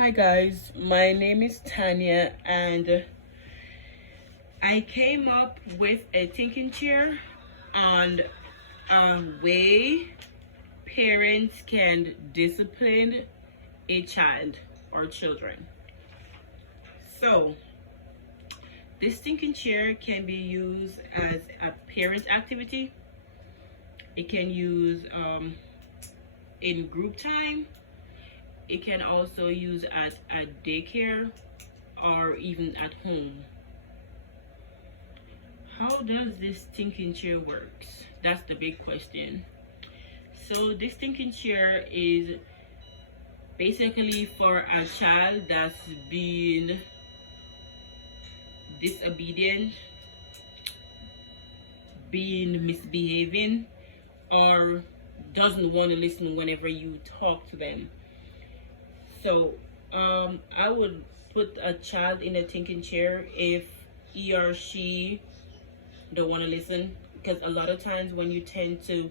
Hi guys, my name is Tanya and I came up with a thinking chair on a way parents can discipline a child or children. So this thinking chair can be used as a parent activity. It can use in group time. It can also use at a daycare or even at home. How does this thinking chair works? That's the big question. So this thinking chair is basically for a child that's being disobedient, being misbehaving, or doesn't want to listen whenever you talk to them. So I would put a child in a thinking chair if he or she don't want to listen, because a lot of times when you tend to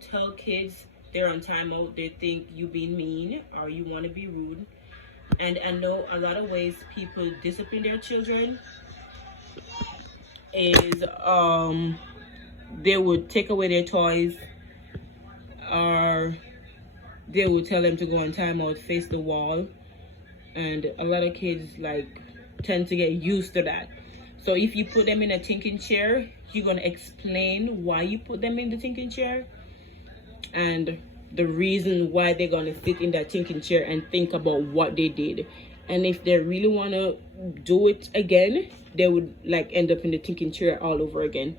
tell kids they're on timeout, they think you being mean or you want to be rude. And I know a lot of ways people discipline their children is they would take away their toys, or they would tell them to go on timeout, face the wall. And a lot of kids like tend to get used to that. So if you put them in a thinking chair, you're going to explain why you put them in the thinking chair and the reason why they're going to sit in that thinking chair and think about what they did. And if they really want to do it again, they would like end up in the thinking chair all over again.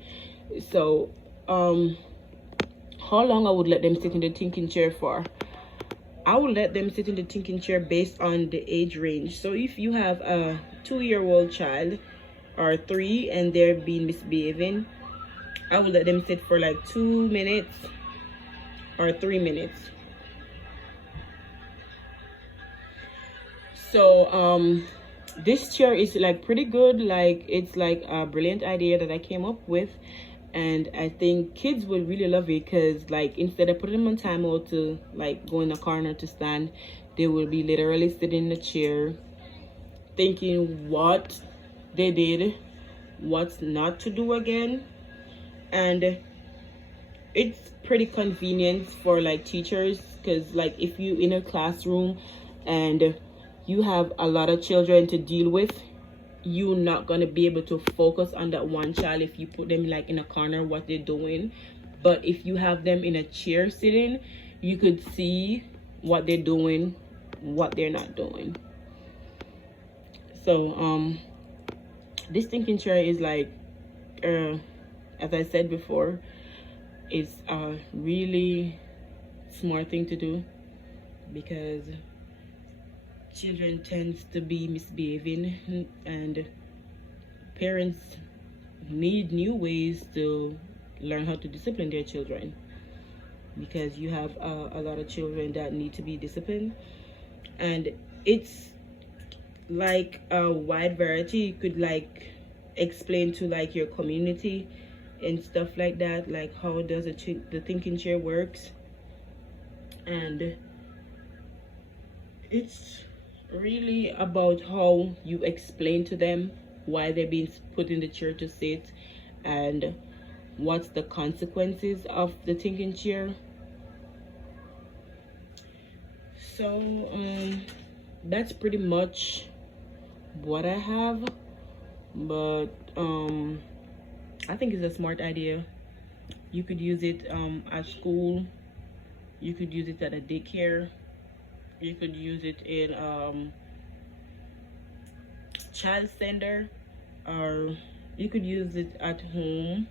So how long I would let them sit in the thinking chair for? I will let them sit in the thinking chair based on the age range. So if you have a 2-year-old child or 3 and they're being misbehaving, I will let them sit for like 2 minutes or 3 minutes. So this chair is like pretty good. Like it's like a brilliant idea that I came up with, and I think kids would really love it, because like instead of putting them on timeout to like go in a corner to stand, they will be literally sitting in the chair thinking what they did, what's not to do again. And it's pretty convenient for like teachers, because like if you in a classroom and you have a lot of children to deal with, you're not going to be able to focus on that one child if you put them like in a corner what they're doing. But if you have them in a chair sitting, you could see what they're doing, what they're not doing. So this thinking chair is like as I said before, it's a really smart thing to do, because children tends to be misbehaving and parents need new ways to learn how to discipline their children, because you have a lot of children that need to be disciplined. And it's like a wide variety. You could like explain to like your community and stuff like that, like how does the thinking chair works. And it's really about how you explain to them why they're being put in the chair to sit and what's the consequences of the thinking chair. So that's pretty much what I have. But I think it's a smart idea. You could use it at school, you could use it at a daycare, you could use it in child center, or you could use it at home,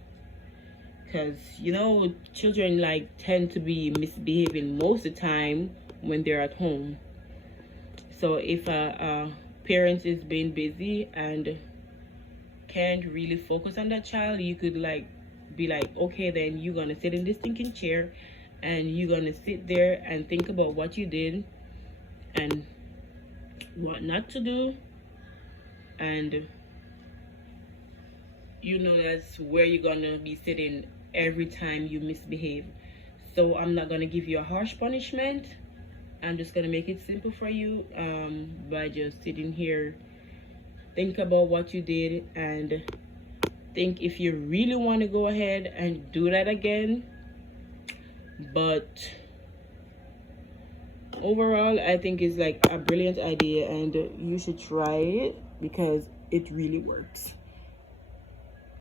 because you know children like tend to be misbehaving most of the time when they're at home. So if a parent is being busy and can't really focus on that child, you could like be like, okay, then you're gonna sit in this thinking chair and you're gonna sit there and think about what you did and what not to do. And you know that's where you're gonna be sitting every time you misbehave. So I'm not gonna give you a harsh punishment, I'm just gonna make it simple for you by just sitting here, think about what you did, and think if you really want to go ahead and do that again. But overall, I think it's like a brilliant idea, and you should try it because it really works.